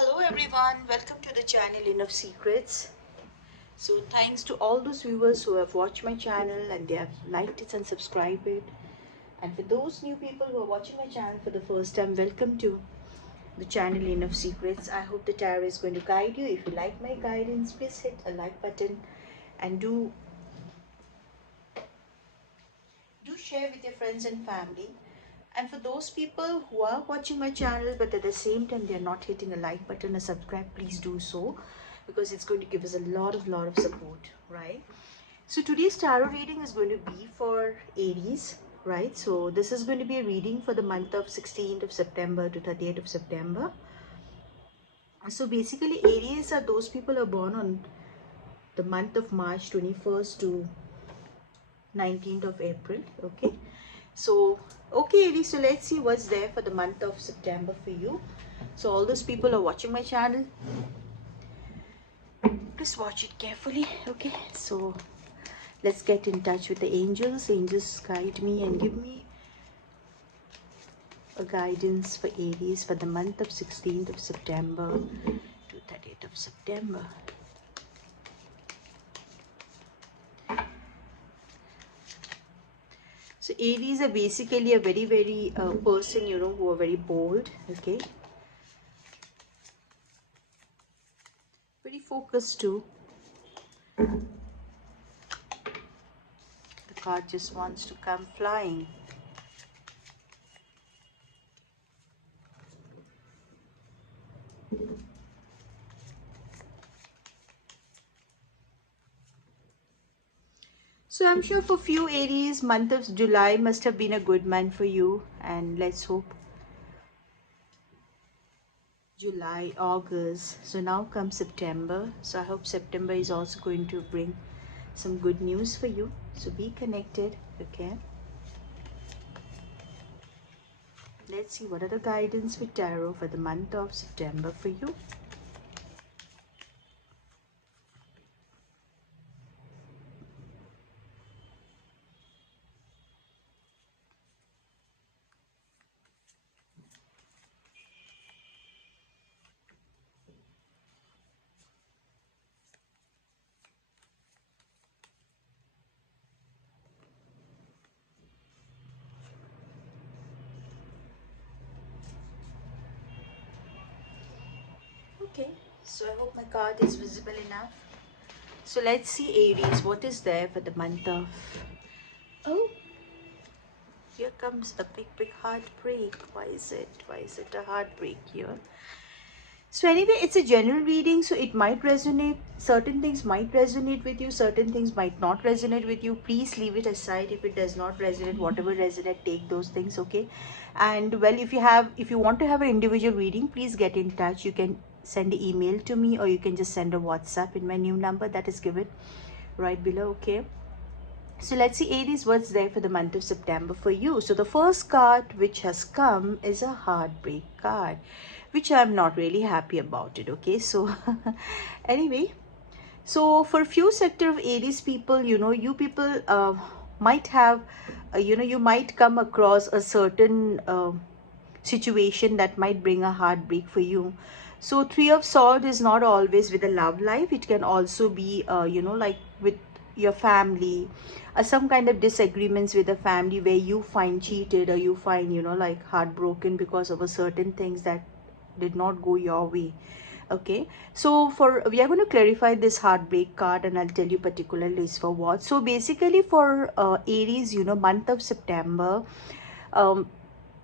Hello everyone, welcome to the channel Enough Secrets. So thanks to all those viewers who have watched my channel and they have liked it and subscribed it. And for those new people who are watching my channel for the first time, welcome to the channel Enough Secrets. I hope the tarot is going to guide you. If you like my guidance, please hit a like button and do share with your friends and family. And for those people who are watching my channel but at the same time they are not hitting a like button or subscribe, please do so, because it's going to give us a lot of support, right? So today's tarot reading is going to be for Aries, right? So this is going to be a reading for the month of 16th of September to 30th of September. So basically Aries are those people who are born on the month of March 21st to 19th of April. Okay, so okay Aries, so let's see what's there for the month of September for you. So all those people who are watching my channel, please watch it carefully. Okay, so let's get in touch with the angels. Angels, guide me and give me a guidance for Aries for the month of 16th of September to 30th of September. So Aries are basically a very person, you know, who are very bold, okay, very focused too. The card just wants to come flying. So I'm sure for few Aries, month of July must have been a good month for you, and let's hope July, August. So now comes September. So I hope September is also going to bring some good news for you. So be connected, okay? Let's see what are the guidance with tarot for the month of September for you. Okay, so I hope my card is visible enough. So let's see Aries, what is there for the month of... Oh, here comes a big heartbreak. Why is it a heartbreak here? So anyway, it's a general reading, so it might resonate. Certain things might resonate with you, certain things might not resonate with you. Please leave it aside if it does not resonate. Whatever resonate, take those things, okay? And well, if you want to have an individual reading, please get in touch. You can send an email to me, or you can just send a WhatsApp in my new number that is given right below, okay? So let's see Aries, what's there for the month of September for you. So the first card which has come is a heartbreak card, which I'm not really happy about it, okay? So anyway, so for a few sector of Aries people, you know, you people might have, you know, you might come across a certain situation that might bring a heartbreak for you. So Three of Swords is not always with a love life. It can also be, you know, like with your family, some kind of disagreements with the family where you find cheated, or you find, you know, like heartbroken because of a certain things that did not go your way. Okay, so for we are going to clarify this heartbreak card, and I'll tell you particularly is for what. So basically for Aries, you know, month of September, um,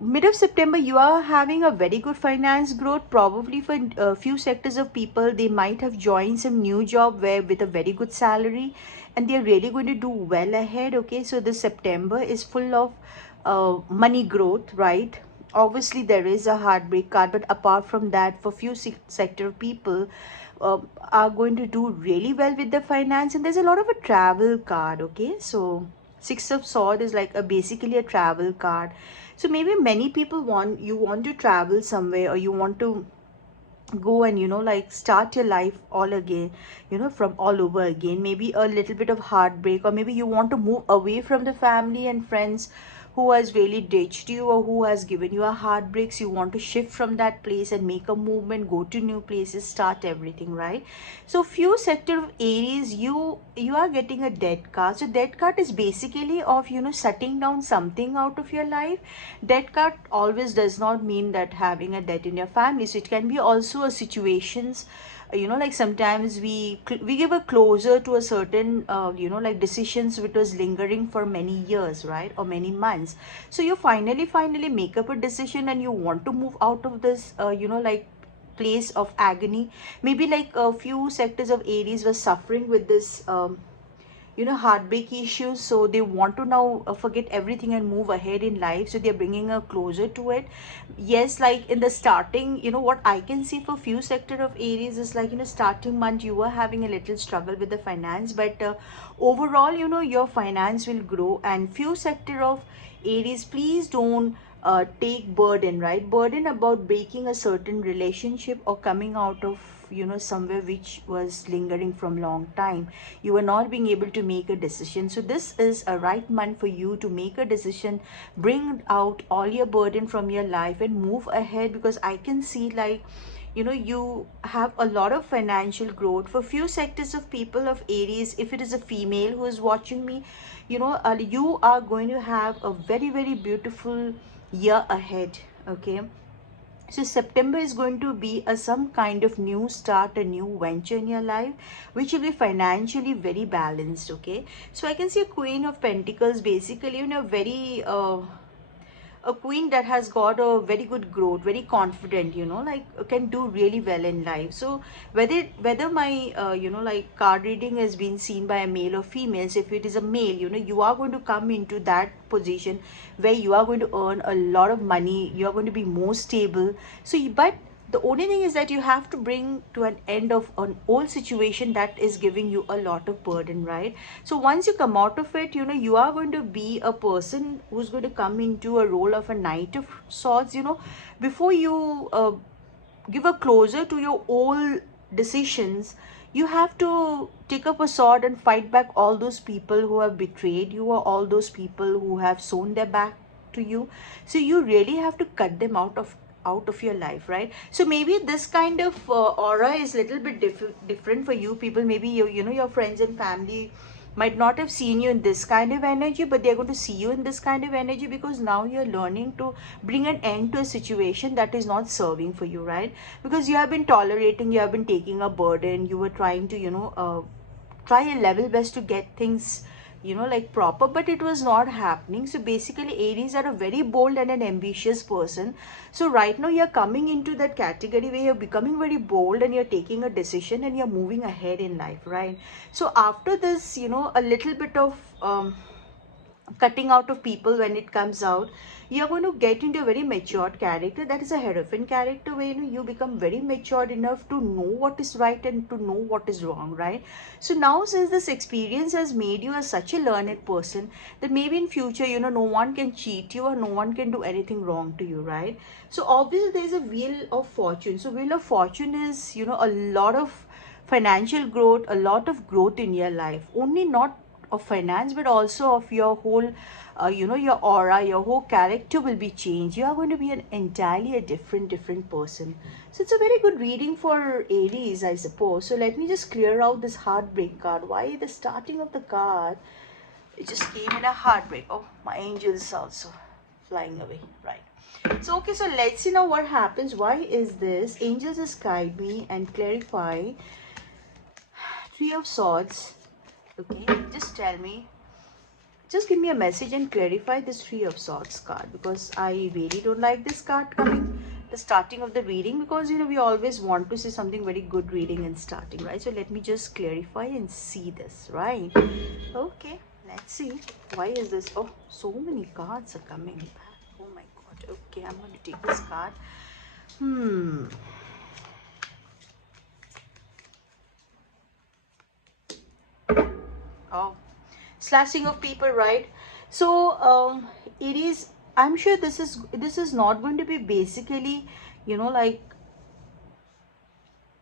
mid of September, you are having a very good finance growth. Probably for a few sectors of people, they might have joined some new job where with a very good salary, and they're really going to do well ahead. Okay, so this September is full of money growth, right? Obviously there is a heartbreak card, but apart from that, for few sector of people are going to do really well with the finance. And there's a lot of a travel card, okay? So Six of Sword is like basically a travel card. So maybe many people want to travel somewhere, or you want to go and, you know, like start your life all again, you know, from all over again. Maybe a little bit of heartbreak, or maybe you want to move away from the family and friends who has really ditched you or who has given you a heartbreaks. You want to shift from that place and make a movement, go to new places, start everything, right? So few sector of Aries, you are getting a death card. So death card is basically of, you know, shutting down something out of your life. Death card always does not mean that having a death in your family. So it can be also a situations, you know, like sometimes we give a closure to a certain you know, like decisions which was lingering for many years, right, or many months. So you finally make up a decision and you want to move out of this you know, like place of agony. Maybe like a few sectors of Aries were suffering with this you know, heartbreak issues, so they want to now forget everything and move ahead in life, so they're bringing a closer to it. Yes, like in the starting, you know, what I can see for few sector of Aries is like, you know, starting month you were having a little struggle with the finance, but overall, you know, your finance will grow. And few sector of Aries, please don't take burden, right? Burden about breaking a certain relationship or coming out of, you know, somewhere which was lingering from long time. You are not being able to make a decision. So this is a right month for you to make a decision, bring out all your burden from your life and move ahead, because I can see like, you know, you have a lot of financial growth. For few sectors of people of Aries, if it is a female who is watching me, you know, you are going to have a very beautiful year ahead. Okay, so September is going to be a some kind of new start, a new venture in your life, which will be financially very balanced. Okay, so I can see a Queen of Pentacles, basically, you know, very a queen that has got a very good growth, very confident, you know, like can do really well in life. So whether my you know, like card reading has been seen by a male or females, if it is a male, you know, you are going to come into that position where you are going to earn a lot of money, you are going to be more stable. So but the only thing is that you have to bring to an end of an old situation that is giving you a lot of burden, right? So once you come out of it, you know, you are going to be a person who's going to come into a role of a knight of swords, you know. Before you give a closure to your old decisions, you have to take up a sword and fight back all those people who have betrayed you, or all those people who have sown their back to you. So you really have to cut them out of your life, right? So maybe this kind of aura is little bit different for you people. Maybe you know, your friends and family might not have seen you in this kind of energy, but they're going to see you in this kind of energy, because now you're learning to bring an end to a situation that is not serving for you, right? Because you have been tolerating, you have been taking a burden, you were trying to, you know, try a level best to get things, you know, like proper, but it was not happening. So basically Aries are a very bold and an ambitious person. So right now you're coming into that category where you're becoming very bold and you're taking a decision and you're moving ahead in life, right? So after this, you know, a little bit of cutting out of people, when it comes out, you're going to get into a very matured character. That is a Hierophant character, where, you know, you become very matured enough to know what is right and to know what is wrong, right? So now, since this experience has made you as such a learned person, that maybe in future, you know, no one can cheat you or no one can do anything wrong to you, right? So obviously there is a wheel of fortune. So wheel of fortune is, you know, a lot of financial growth, a lot of growth in your life, only not of finance but also of your whole you know, your aura, your whole character will be changed. You are going to be an entirely a different person. So it's a very good reading for Aries, I suppose. So let me just clear out this heartbreak card. Why the starting of the card, it just came in a heartbreak. Oh, my angel is also flying away, right? So okay, so let's see now what happens. Why is this? Angels just guide me and clarify. Three of Swords. Okay, just tell me, just give me a message and clarify this Three of Swords card, because I really don't like this card coming the starting of the reading, because, you know, we always want to see something very good reading and starting, right? So let me just clarify and see this, right? Okay, let's see. Why is this? Oh, so many cards are coming back. Oh my god. Okay, I'm going to take this card. Oh, slashing of people, right? So it is, I'm sure this is not going to be basically, you know, like,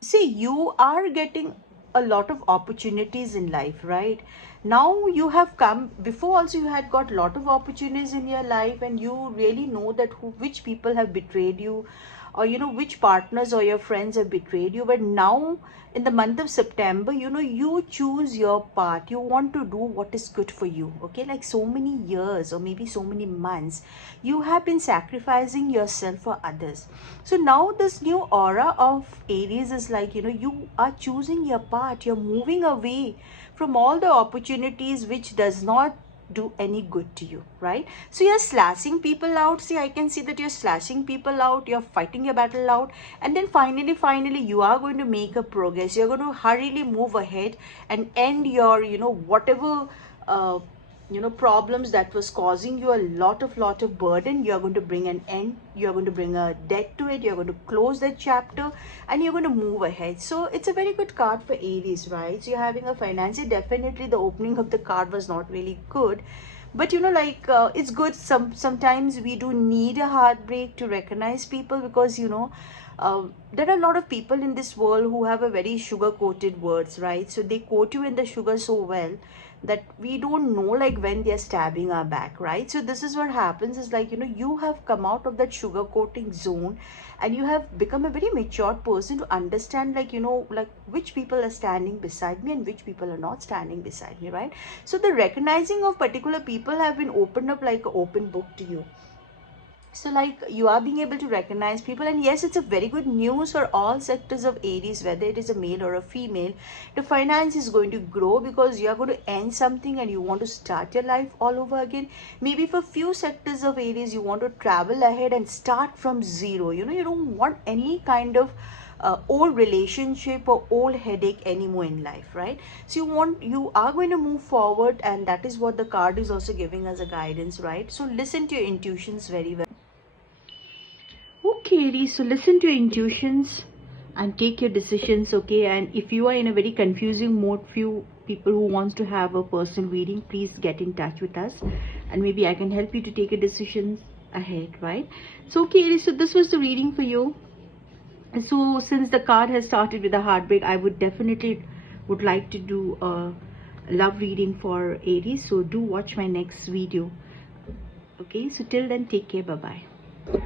see, you are getting a lot of opportunities in life, right? Now you have come, before also you had got a lot of opportunities in your life, and you really know that which people have betrayed you, or you know which partners or your friends have betrayed you. But now in the month of September, you know, you choose your part, you want to do what is good for you. Okay, like so many years or maybe so many months you have been sacrificing yourself for others. So now this new aura of Aries is like, you know, you are choosing your part, you're moving away from all the opportunities which does not do any good to you, right? So you're slashing people out. See, I can see that you're slashing people out, you're fighting your battle out, and then finally you are going to make a progress. You're going to hurriedly move ahead and end your, you know, whatever uh, you know, problems that was causing you a lot of burden. You're going to bring an end, you're going to bring a death to it, you're going to close that chapter, and you're going to move ahead. So it's a very good card for Aries, right? So you're having a financial, definitely the opening of the card was not really good, but you know, like it's good. Sometimes we do need a heartbreak to recognize people, because you know, there are a lot of people in this world who have a very sugar coated words, right? So they coat you in the sugar so well that we don't know like when they're stabbing our back, right? So this is what happens, is like, you know, you have come out of that sugar coating zone, and you have become a very mature person to understand, like, you know, like which people are standing beside me and which people are not standing beside me, right? So the recognizing of particular people have been opened up like an open book to you. So like you are being able to recognize people, and yes, it's a very good news for all sectors of Aries, whether it is a male or a female. The finance is going to grow because you are going to end something and you want to start your life all over again. Maybe for few sectors of Aries, you want to travel ahead and start from zero. You know, you don't want any kind of old relationship or old headache anymore in life, right? So you are going to move forward, and that is what the card is also giving us a guidance, right? So listen to your intuitions very well. Okay, Aries, so listen to your intuitions and take your decisions, okay? And if you are in a very confusing mode, few people who wants to have a personal reading, please get in touch with us, and maybe I can help you to take a decision ahead, right? So okay, Aries, so this was the reading for you. So since the card has started with a heartbreak, I would definitely would like to do a love reading for Aries. So do watch my next video. Okay, so till then, take care. Bye bye.